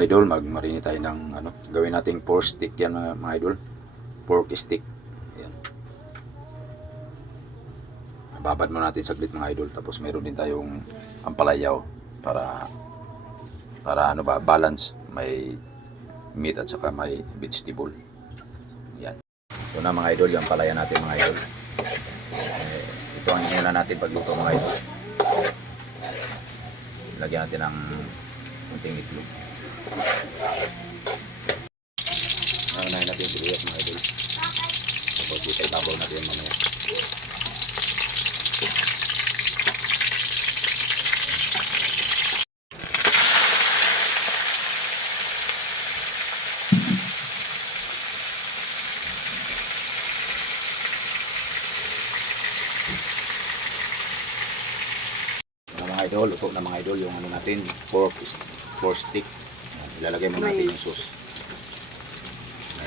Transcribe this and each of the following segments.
mga idol, magmarinate tayo ng ano, gawin nating pork stick yan mga idol. Pork stick. Ayan. Babad mo natin saglit mga idol. Tapos meron din tayong ampalayaw para ano ba, balance. May meat at saka may vegetable. Yan. Ito na mga idol, yung ampalaya natin mga idol. Ito ang inuna natin pagluto mga idol. Lagyan natin ng kunting itlog. Nanahin natin yung sibuyas mga idol. Tapos dito ibabaw natin yung mamaya. Mga idol, luto na mga idol yung ano natin, pork stick. Ilalagay mo natin yung sauce.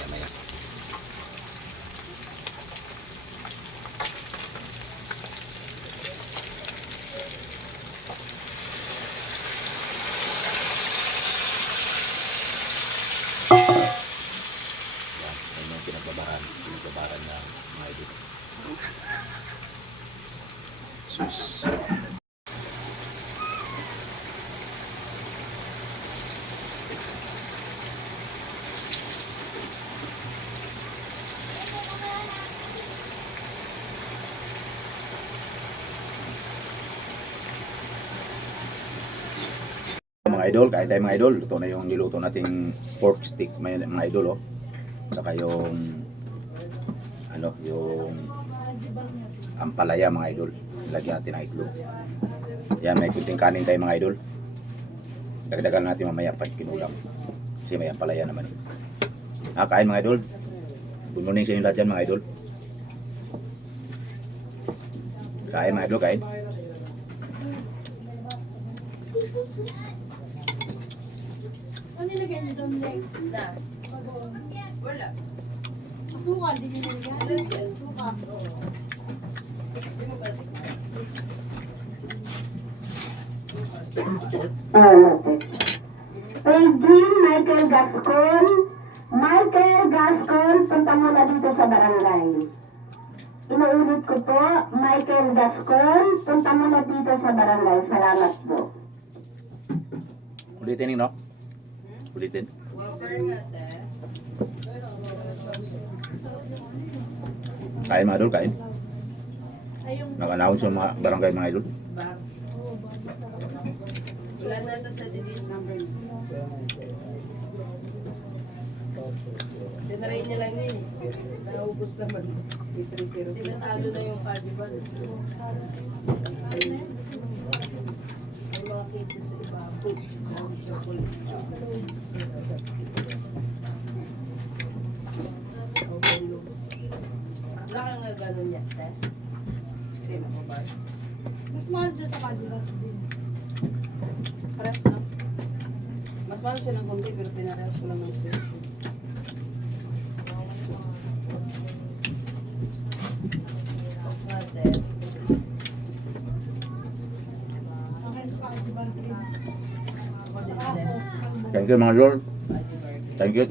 Maya. Yan yung pinagbabaran na mga idol. Sauce. Mga idol, kain tayo mga idol. Luto na yung niluto nating pork stick mga idol, oh. Saka yung ano, yung ampalaya mga idol. Lagyan natin ng itlog. Yan, may kunting kanin tayo mga idol. Dagdagan natin mamaya pag kinulang. Kasi may ampalaya naman. Kain mga idol. Good morning sa inyo lahat dyan mga idol. Kain mga idol, kain. Ano nilagay niyo doon na? Wala. Suka, di niyo nilagay. Suka. Adrian Michael Gascon. Michael Gascon, punta mo na dito sa barangay. Inuulit ko po, Michael Gascon, punta mo na dito sa barangay. Salamat po. Ulitin no? Ulitin. Kain mga idol, kain. Naka-announce yung mga barangay mga idol. Wala na ito sa digit number. Tinarayin niya lang yun. Naubos naman. Tinatalo na yung padiban. May mga cases sa iba. Wala ka nga ganun niya. Hindi mo ba? Mas mahal siya sa padiban. Pares na. Mas mahal siya ng konti pero pinares ko lang ng special. Thank you mga idol. Thank you.